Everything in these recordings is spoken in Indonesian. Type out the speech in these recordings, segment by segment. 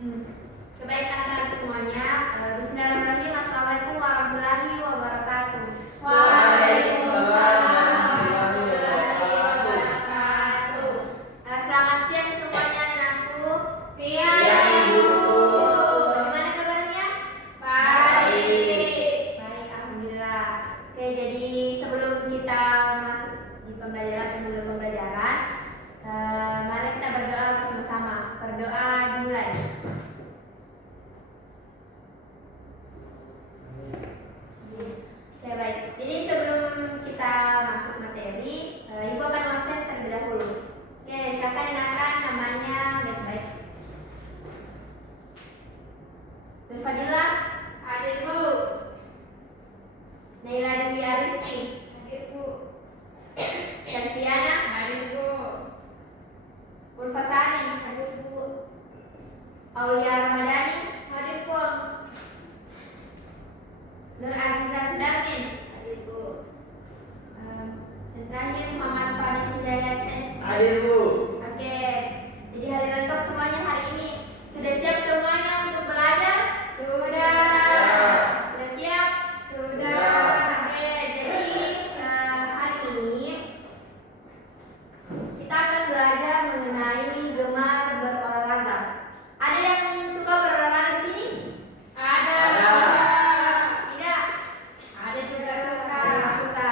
Baik anak-anak semuanya, Bismillahirrahmanirrahim. Assalamualaikum warahmatullahi wabarakatuh. Waalaikumsalam warahmatullahi wabarakatuh. Selamat siang semuanya anakku. Siang Ibu. Bagaimana kabarnya? Baik. Baik, alhamdulillah. Oke, jadi sebelum kita masuk di pembelajaran, mari kita berdoa bersama-sama. Berdoa dimulai. Oke, baik. Jadi sebelum kita masuk materi, Ibu akan absen terlebih dahulu. Oke, silakan dengarkan namanya baik-baik. Fadila, Hadir Bu. Naila Dewi Aristi, Hadir Bu. Selviana, Hadir Bu. Ulfasari, Hadir Bu. Aulia Ramadhani, Hadir Bu. Nur Aziza Sudarmin, Hadir Bu. dan terakhir Muhammad Fadil Hidayat. Hadir Bu. Oke, jadi hari lengkap semuanya hari ini. Sudah siap semuanya untuk belajar? Sudah. Sudah siap? Sudah. Oke, jadi hari ini kita akan belajar mengenai gemar berolahraga. Ada yang suka berolahraga di sini? Ada. Tidak? Ada juga suka. Ada yang suka.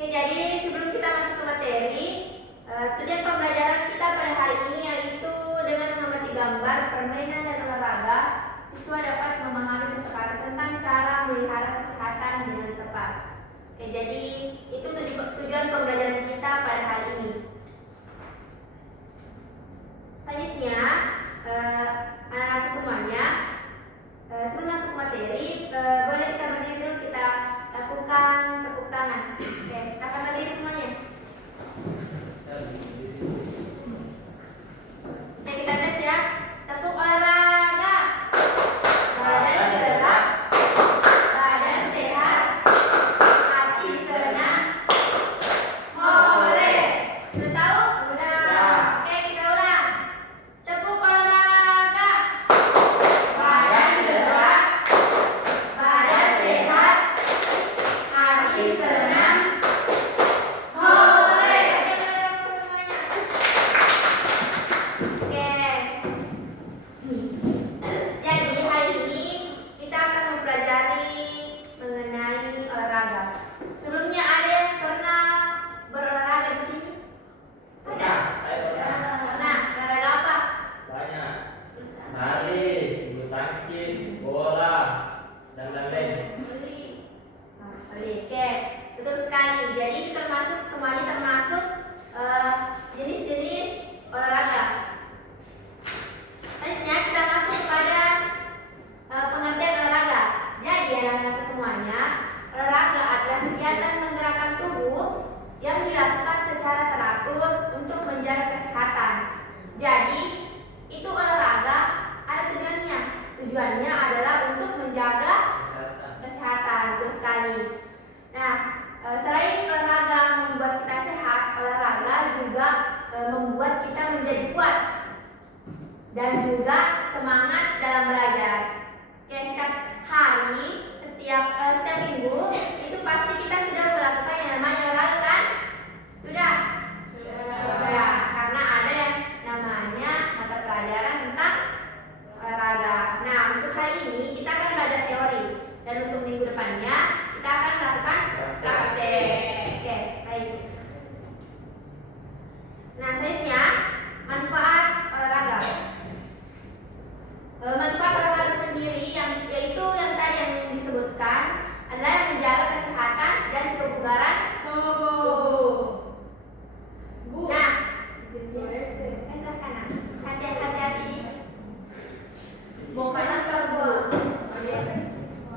Oke, jadi sebelum kita masuk ke materi, tujuan pembelajaran kita pada hari ini yaitu dengan mengamati gambar, permainan dan olahraga, siswa dapat memahami sesekali tentang cara melihara kesehatan dengan tepat. Oke, jadi itu tujuan pembelajaran kita pada hari ini. Selanjutnya, anak-anak semuanya, sebelum masuk materi, boleh kita berdiri dulu, kita lakukan tepuk tangan. Oke, kita akan berdiri semuanya. Oke, kita tes ya. Tepuk olahraga. Badan gerak, badan sehat, hati senang. Hore. Sudah tahu? Sudah. Oke, kita ulang. Tepuk olahraga. Badan gerak, badan sehat, hati senang. Hore. Oke, kita semuanya. Oke. Jadi hari ini kita akan mempelajari mengenai olahraga. Sebelumnya ada yang pernah berolahraga di sini? Ada? Saya pernah. Nah, olahraga apa? Banyak. Lari, bulu tangkis, bola, dan lain-lain. Oke, betul sekali. Jadi semuanya termasuk jenis-jenis olahraga. Selanjutnya kita masuk pada pengertian olahraga. Jadi anak-anak semuanya, olahraga adalah kegiatan menggerakkan tubuh yang dilakukan secara teratur untuk menjaga kesehatan. Jadi itu olahraga ada tujuannya. Tujuannya adalah untuk menjaga kesehatan, betul sekali. Nah, selain olahraga membuat kita sehat, olahraga juga membuat kita menjadi kuat dan juga semangat dalam belajar. Oke, setiap hari, setiap minggu itu pasti kita sudah melakukan yang namanya olahraga kan? Sudah? Sudah, karena ada yang namanya mata pelajaran tentang olahraga. Nah, untuk hari ini kita akan belajar teori dan untuk minggu depannya kita akan melakukan praktek. Oke, baik. Nah, selanjutnya manfaat olahraga. Manfaat olahraga sendiri yaitu yang tadi yang disebutkan adalah menjaga kesehatan dan kebugaran tubuh. Nah, silakan. Hati-hati. Bukan apa Bu.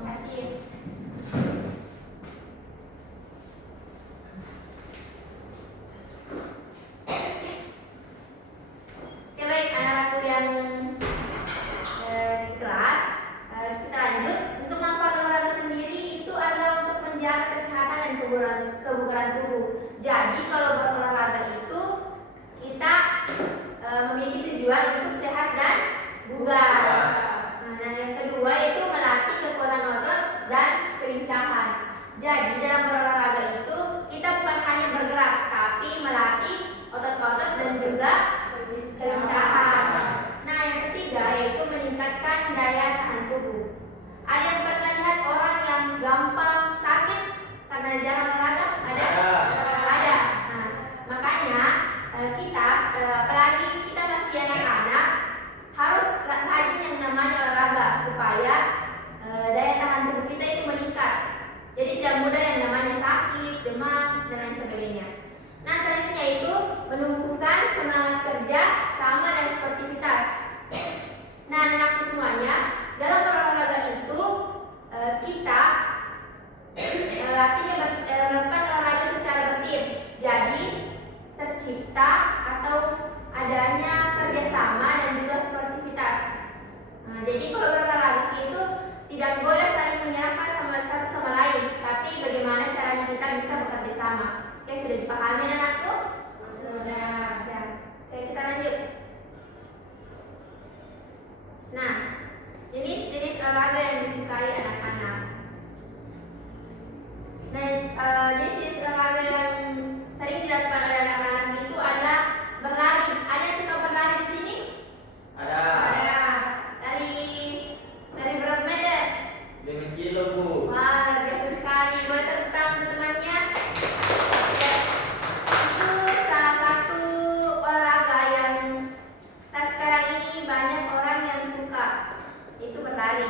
Hati. Oke, baik anak-anakku yang di kelas, kita lanjut. Untuk manfaat olahraga sendiri itu adalah untuk menjaga kesehatan dan kebugaran tubuh. Jadi kalau berolahraga itu kita bertujuan untuk sehat dan bugar. Nah, yang kedua itu melatih kekuatan otot dan kelincahan. Jadi dalam berolahraga itu kita bukan hanya bergerak, tapi melatih otot-otot dan juga kelincahan. Nah, yang ketiga yaitu meningkatkan daya tahan tubuh. Ada yang pernah lihat orang yang gampang sakit karena jarang olahraga? Ada? Ada. Nah, makanya kita, apalagi kita masih anak-anak, harus rajin yang namanya olahraga supaya daya tahan tubuh kita itu meningkat. Jadi tidak mudah yang namanya sakit, demam, dan lain sebagainya. Nah, selanjutnya itu menumbuhkan semangat kerja sama dan sportivitas. Nah, anak-anakku semuanya, dalam berolahraga itu kita artinya melakukan olahraga itu secara bertim. Jadi tercipta atau adanya kerjasama dan juga sportivitas. Nah, jadi kalau berolahraga itu tidak boleh saling menyerahkan sama satu sama lain, tapi bagaimana caranya kita bisa bekerja sama. Oke, sudah dipahami anakku? Sudah. Ya. Oke, kita lanjut. Nah, jenis-jenis olahraga yang disukai anak-anak. Nah, jenis-jenis olahraga yang sering dilakukan oleh anak-anak itu adalah berlari. Ada yang suka berlari di sini? Ada. Lari berapa meter? 5 kilo, Bu. Wah, luar biasa sekali. Boleh tepuk tangan untuk temannya? Itu salah satu olahraga yang saat sekarang ini banyak orang yang suka, itu berlari.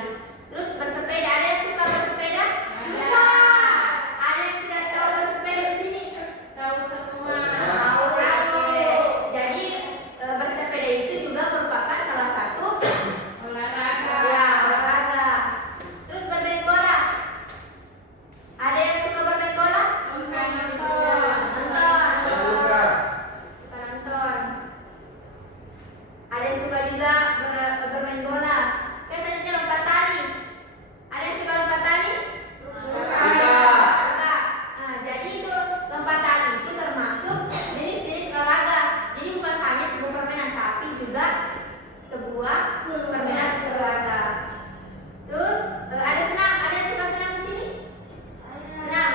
Terus bersepeda, ada yang suka bersepeda? Semua. Ada yang tidak tahu bersepeda di sini? Tahu semua. Tahu. Oke. Jadi bersepeda itu juga merupakan salah satu olahraga. Ya, olahraga. Terus bermain bola. Ada yang suka bermain bola? Suka nonton. Saya suka. Suka nonton. Ada yang suka juga bermain bola. Oke, selanjutnya lompat tali. Ada yang suka lompat tali? Suka. Nah, jadi itu lompat tali itu termasuk jenis-jenis olahraga. Jadi bukan hanya sebuah permainan, tapi juga sebuah permainan olahraga. Terus ada senam. Ada yang suka senam di sini? Senam.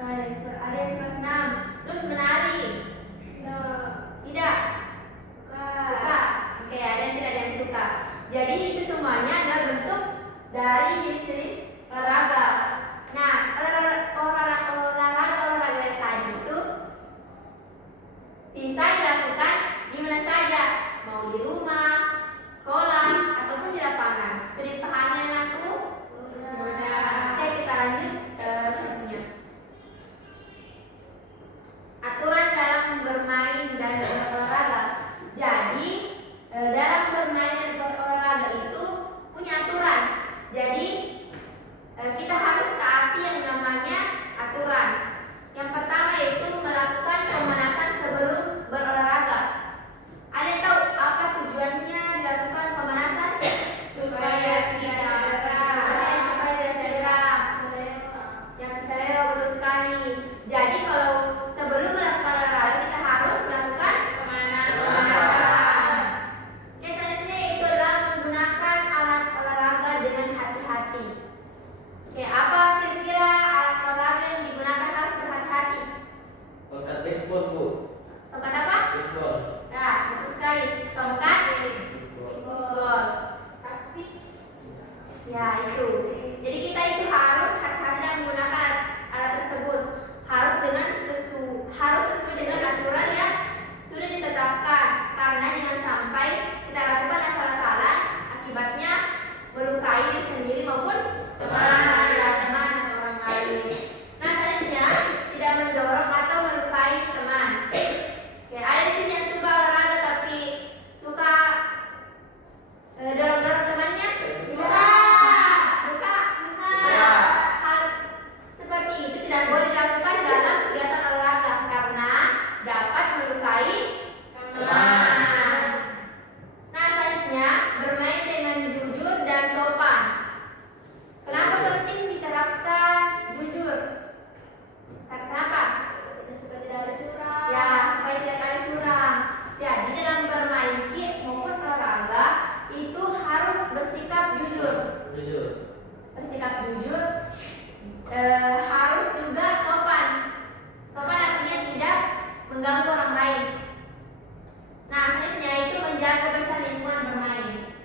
Ada yang suka senam. Terus menari? Tidak. Suka. Oke, ada yang tidak, ada yang suka. Jadi itu semuanya adalah bentuk dari jenis-jenis olahraga. Nah, olahraga yang tadi itu bisa dilakukan di mana saja, mau di rumah, sekolah, ataupun di lapangan. Sudah dipahami anakku? Sudah. Oke, kita lanjut selanjutnya. Aturan dalam bermain dan berolahraga. Jadi dalam bermain dan berolahraga itu punya aturan. Jadi kita harus taati yang namanya aturan. Yang pertama yaitu melakukan pemanasan sebelum berolahraga. Ada yang tahu apa tujuannya dilakukan pemanasan? Supaya tidak cedera. Supaya tidak cedera. Yang selera, betul sekali. Jadi kalau sebelum melakukan olahraga kita harus melakukan pemanasan. Yang selanjutnya itu adalah menggunakan alat olahraga dengan hati-hati. Oke, apa kira-kira alat olahraga yang digunakan harus berhati-hati? Tongkat baseball, Bu. Tongkat apa? Baseball. Nah, betul sekali. Tongkat baseball. Pasti. Ya, itu. Jadi kita itu harus hati-hati dalam menggunakan alat tersebut. Harus sesuai dengan aturan yang sudah ditetapkan. Karena jangan sampai kita lakukan asal-asalan, akibatnya melukai diri sendiri maupun teman atau orang lain. Nah, selanjutnya tidak mendorong atau melukai teman. Oke, ada di sini yang suka olahraga tapi suka dorong-dorong temannya? Suka. Hal seperti itu tidak boleh dilakukan dalam kegiatan olahraga karena dapat melukai teman. Nah, selanjutnya bermain dengan jujur dan sopan. Kenapa penting diterapkan jujur? Kenapa? Supaya tidak ada curang. Ya, supaya tidak ada curang. Jadi dalam bermain kick maupun olahraga itu harus bersikap jujur. Jujur. Bersikap jujur, harus juga sopan. Sopan artinya tidak mengganggu orang lain. Nah, selanjutnya itu menjaga kebersihan lingkungan bermain.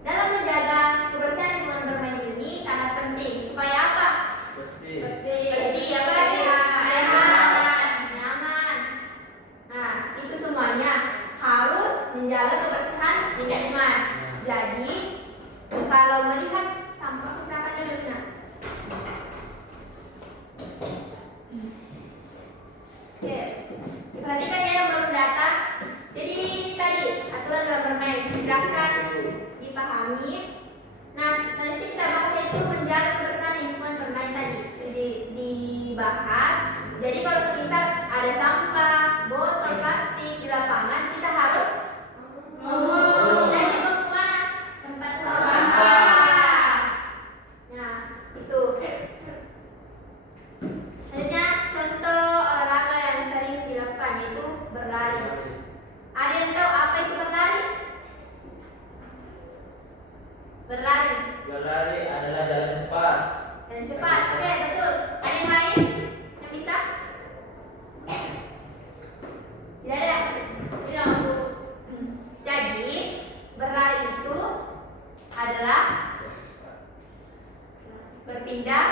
Dalam menjaga kebersihan lingkungan bermain ini sangat penting supaya apa? Bersih. Bersih, apa lagi? Sehat, nyaman. Nah, itu semuanya harus menjaga kebersihan lingkungan. Jadi, kalau melihat sampah, silakan duduk. Nah. Oke, diperhatikan ya yang belum datang. Jadi tadi aturan dalam bermain silakan dipahami. Nah, nanti kita bahas itu menjaga kebersihan lingkungan bermain tadi. Jadi dibahas. Jadi kalau semisal ada sampah, botol plastik di lapangan, kita harus membuang dan dibuang kemana? Tempat sampah. Nah, itu. Selanjutnya contoh olahraga yang sering dilakukan itu berlari. Ada yang tahu apa itu berlari? Berlari. Berlari adalah jalan cepat. Jalan cepat. Oke, betul. Ada yang lain yang bisa? Tidak ada. Tidak, Bu. Jadi berlari itu adalah berpindah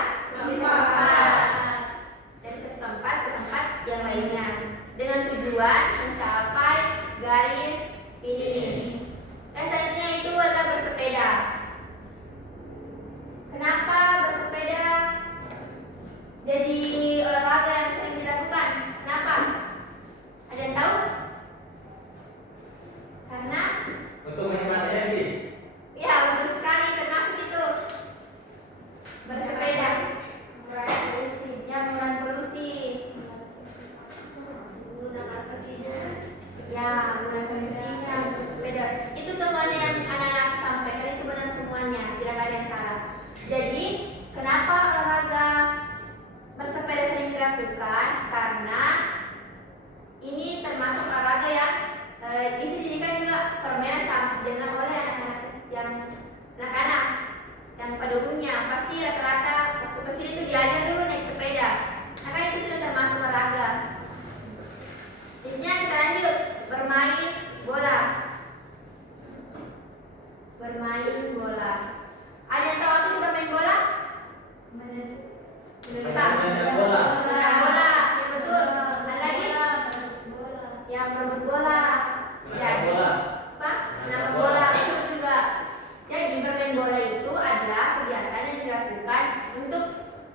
dari satu tempat ke tempat yang lainnya dengan tujuan mencapai garis finish. Selanjutnya itu adalah bersepeda. Kenapa bersepeda jadi olahraga yang sering dilakukan? Kenapa? Ada yang tahu? Karena Untuk menghemat energi. ya betul sekali, termasuk itu bersepeda mengurangi polusi, mengurangi polusi. Ya, menggunakan pikiran bersepeda. Itu semuanya yang anak-anak sampaikan itu benar semuanya, tidak ada yang salah. Jadi, kenapa olahraga bersepeda sering dilakukan? Karena ini termasuk olahraga yang bisa dijadikan juga permainan dengan oleh anak-anak yang pada umumnya pasti rata-rata waktu kecil itu diajar dulu naik sepeda. Nah, kan itu sudah termasuk olahraga. Intinya kita lanjut bermain bola. Bermain bola. Ada yang tahu apa itu bermain bola? Bermain bola. Menang bola, ya betul. Ada lagi? Yang merebut bola. Menangkap bola. Apa? Menangkap bola, betul juga. Jadi bermain bola itu adalah kegiatan yang dilakukan untuk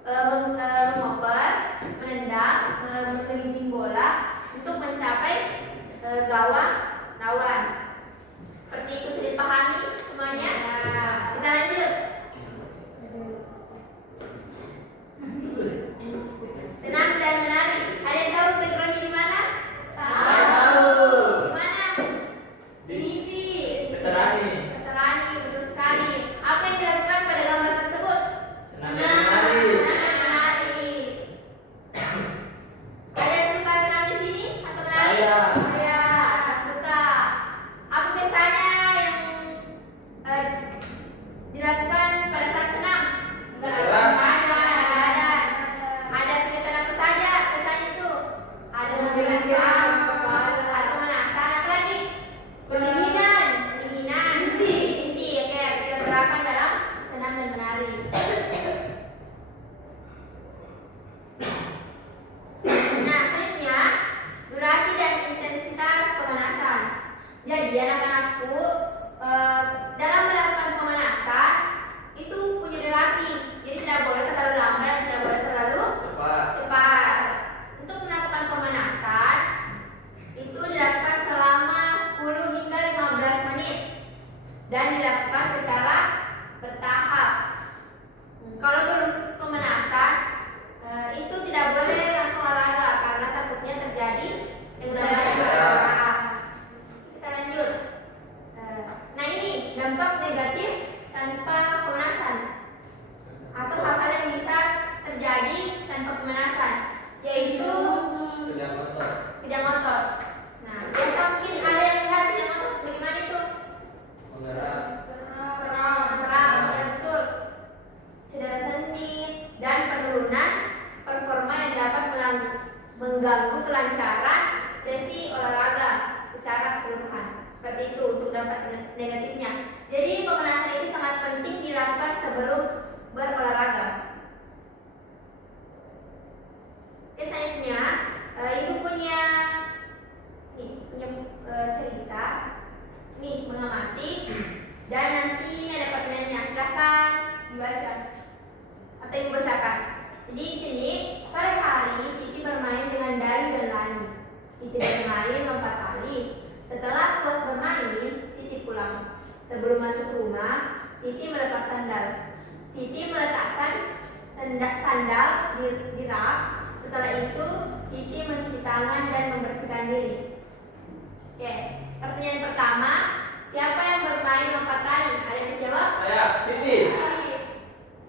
mengoper, menendang, mengelilingi bola untuk mencapai gawang lawan. Seperti itu sudah dipahami semuanya? Kita lanjut. Senam dan menari. Ada yang tahu backgroundnya di mana? Tahu. Di mana? Veterani. Veterani, betul sekali. Apa yang dilakukan pada gambar tersebut? Senam dan menari. Senam dan menari. Ada yang suka senam di sini atau menari? Saya. Suka. Apa biasanya yang dilakukan pada saat senam? Ada kegiatan apa saja biasanya itu? Ada pemanasan, ada pemanasan, apa lagi? Pendinginan, inti, oke, kita terapkan dalam senam dan menari. Nah, selanjutnya durasi dan intensitas pemanasan. Jadi anak-anakku dalam melakukan pemanasan itu punya durasi. Jadi tidak boleh terlalu lambat dan tidak boleh terlalu cepat. Untuk melakukan pemanasan itu dilakukan selama 10 hingga 15 menit dan dilakukan secara bertahap. Kalau belum pemanasan itu tidak boleh langsung olahraga karena takutnya terjadi yang namanya cedera. Kita lanjut. dampak negatifnya. Jadi pemanasan itu sangat penting dilakukan sebelum berolahraga. Oke, selanjutnya ibu punya cerita nih mengamati dan nanti ada pertanyaannya, silahkan dibaca atau ibu bacakan. Jadi di sini sore hari Siti bermain dengan Dayu dan Lani. Siti bermain 4 kali. Setelah puas bermain, Siti pulang. Sebelum masuk rumah, Siti melepas sandal. Siti meletakkan sandal di rak. Setelah itu, Siti mencuci tangan dan membersihkan diri. Oke, pertanyaan pertama, siapa yang bermain 4 kali? Ada yang bisa jawab? Saya, Siti.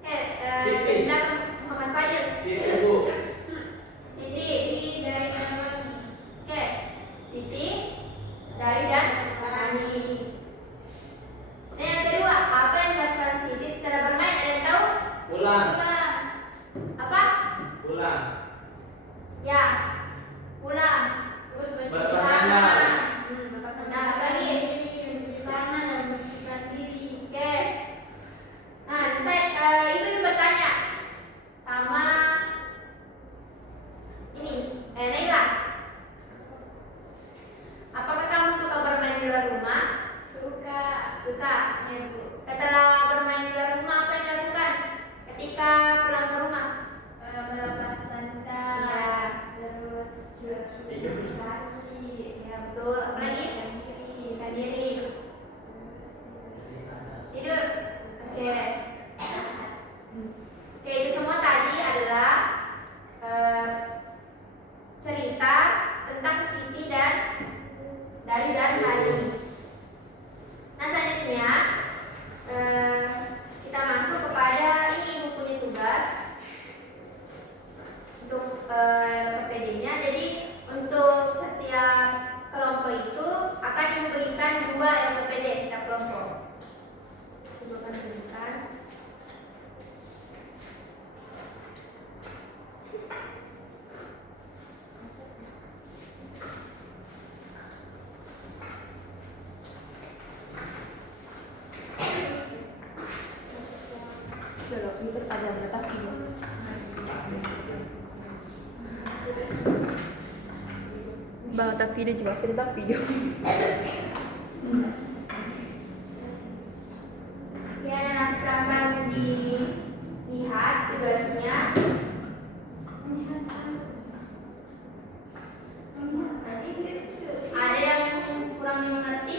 Oke, Siti. belakang Muhammad Fadil. Siti, Bu. Siti dari Lani. Oke, Siti dari dan Lani. Nah, yang kedua, apa yang dilakukan Siti setelah bermain? Ada yang tahu? Pulang. Apa? Pulang. Ya, pulang. Terus Berlepas sandal. Lepas sandal. Apa lagi? Mencuci tangan dan membersihkan diri. Oke. Nah, itu bertanya sama ini, Naila. Apakah kamu suka bermain di luar rumah? Suka. Ya, Bu. Setelah bermain di luar rumah, apa yang dilakukan ketika pulang ke rumah? Melepas sandal. Ya. Terus cuci kaki. Ya, betul. Apa lagi? Bersihkan diri. Tidur. Oke. Oke, itu semua tadi adalah cerita tentang Siti dan Dayu dan Lani. Nah, selanjutnya kita masuk kepada ini, ibu punya tugas untuk PPD-nya. Jadi untuk setiap kelompok itu akan ibu berikan 2 SPPD setiap kelompok. Ibu akan berikan. Itu ada data video. Bawa video juga cerita video. Ya, nah, silakan dilihat tugasnya. Ada yang kurang dimengerti?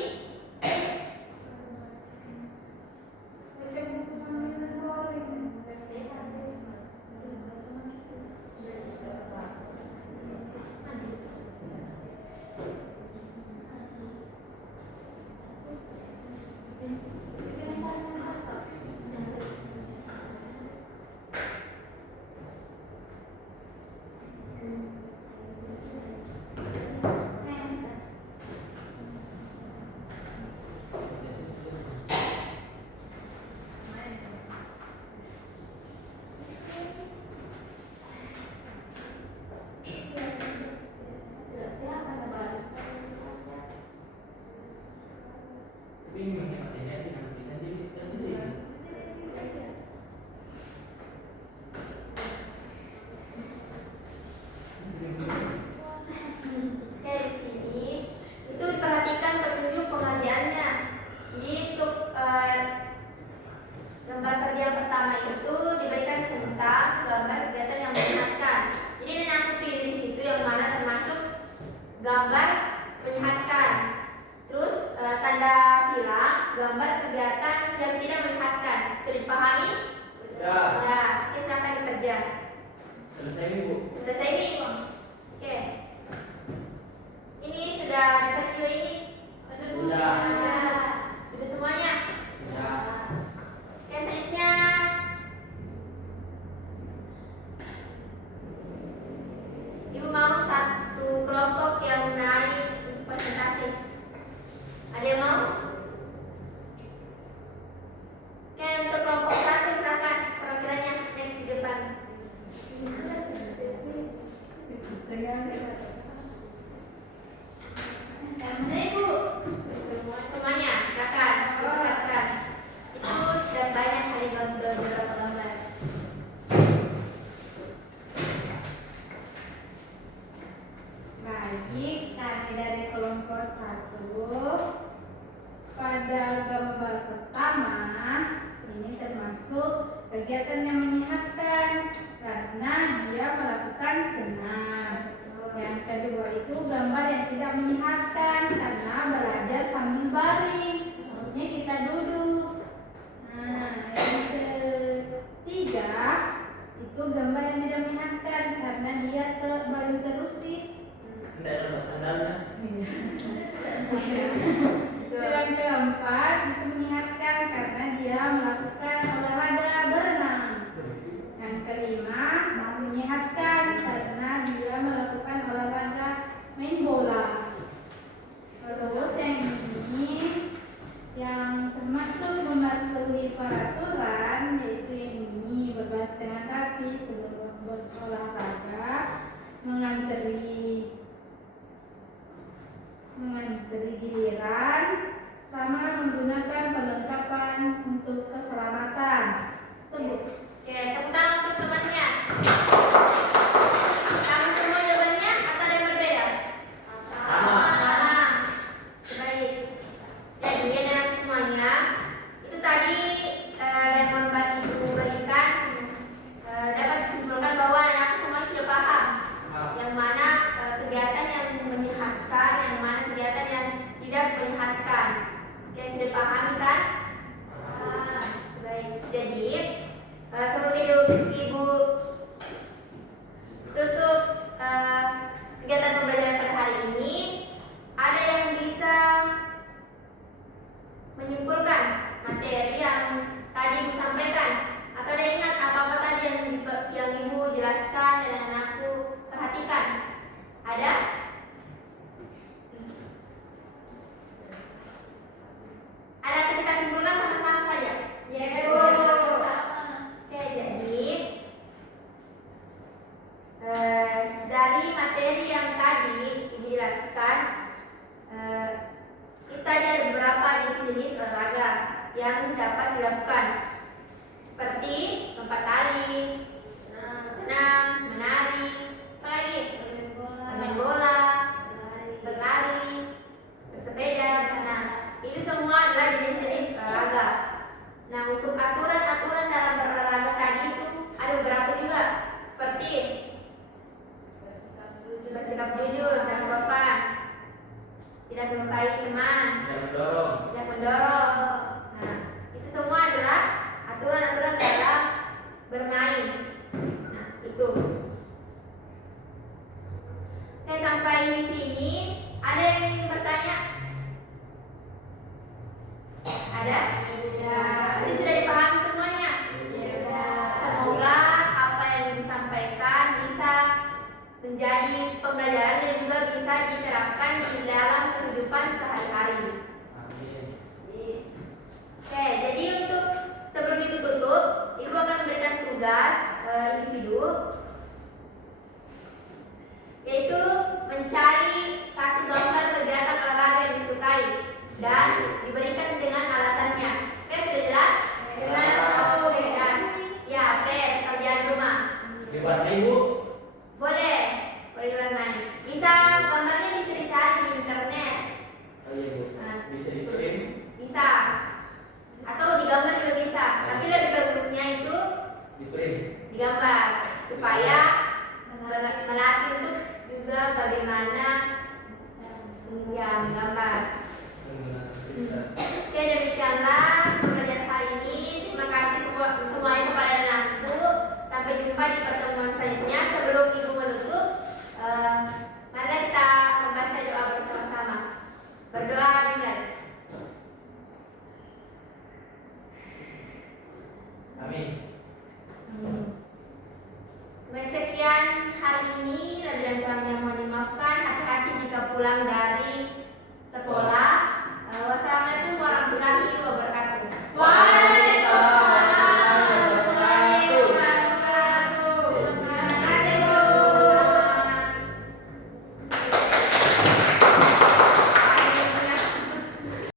Tapi ini menghemat energi nanti tersisi. Oke, di sini itu diperhatikan petunjuk pengerjaannya. Jadi untuk lembar kerja yang pertama itu diberikan tentang gambar kegiatan yang menyehatkan. Jadi ini aku pilih di situ yang mana termasuk gambar menyehatkan. Terus tanda silang gambar kegiatan yang tidak menyehatkan. Sudah dipahami? Ya. Ya, oke, silakan dikerja. Selesai nih, Bu. Selesai nih. Oke. Ini sudah dikerja ini. Sudah. Sudah semuanya. Ya. Oke, selanjutnya Ibu mau satu kelompok yang naik untuk presentasi. Ada yang mau? Oke, untuk kelompok 1 silakan perwakilannya naik di depan. Nah, ini dari kelompok 1. Pada gambar pertama, ini termasuk kegiatan yang menyehatkan karena dia melakukan senam. Yang kedua itu gambar yang tidak menyehatkan karena belajar sambil baring. Maksudnya kita duduk. Nah, yang ketiga itu gambar yang tidak menyehatkan karena dia baring terus sih. Tidak ada sandalnya. Yang keempat itu menyehatkan karena dia melakukan olahraga berenang. Yang kelima menyehatkan karena dia melakukan olahraga main bola. Terus yang ini yang termasuk mematuhi peraturan yaitu yang ini berbaris dengan rapi sebelum berolahraga, mengantri giliran, sama menggunakan perlengkapan untuk keselamatan. Oke, tepuk tangan untuk temannya. Sama semua jawabannya atau ada yang berbeda? Sama. Baik. Jadi anak semuanya, itu tadi yang Mbak Ibu berikan dapat disimpulkan bahwa anak semua sudah paham yang mana kegiatan yang menyehatkan, yang mana kegiatan yang tidak menyehatkan. Ya sudah pahami kan? Baik. Jadi sebelum Ibu tutup kegiatan pembelajaran pada hari ini, ada yang bisa menyimpulkan materi yang tadi Ibu sampaikan, atau ada ingat apa-apa tadi yang Ibu jelaskan dan anakku perhatikan? Ada? Ada, kita simpulkan sama-sama saja. Oke, jadi dari materi yang tadi Ibu jelaskan, kita ada beberapa jenis-jenis olahraga yang dapat dilakukan, seperti lompat tali, senam, menari, apalagi bermain bola, berlari, bersepeda. Nah, ini semua adalah jenis-jenis olahraga. Nah, untuk aturan-aturan dalam berolahraga tadi itu ada beberapa juga, seperti bersikap jujur dan sopan, tidak melukai teman, tidak mendorong. Nah, itu semua adalah aturan-aturan dalam bermain. Nah, itu. Oke, sampai di sini ada yang ingin bertanya? Ada? Itu sudah dipahami semuanya? Semoga apa yang disampaikan bisa menjadi pembelajaran yang juga bisa diterapkan di dalam kehidupan sehari-hari. Oke, jadi untuk sebelum itu tutup, Ibu akan memberikan tugas individu, yaitu mencari satu gambar kegiatan olahraga yang disukai dan diberikan dengan alasannya. Oke, sudah jelas? Jelas. Ya, pekerjaan rumah. Diwarnai, Bu? Boleh diwarnai. Bisa, gambarnya bisa dicari di internet. Oh iya, Bu. Bisa dikirim? Bisa. Atau digambar juga bisa. Tapi lebih bagusnya itu digambar supaya melatih untuk juga bagaimana ya menggambar. Oke, demikianlah pembelajaran hari ini. Terima kasih semuanya kepada anakku. Sampai jumpa di pertemuan selanjutnya. Sebelum Ibu menutup, mari kita membaca doa bersama-sama. Berdoa dimulai. Amin. Baik, sekian hari ini. Lebih dan kurangnya mohon dimaafkan. Hati-hati jika pulang dari sekolah. Wassalamualaikum warahmatullahi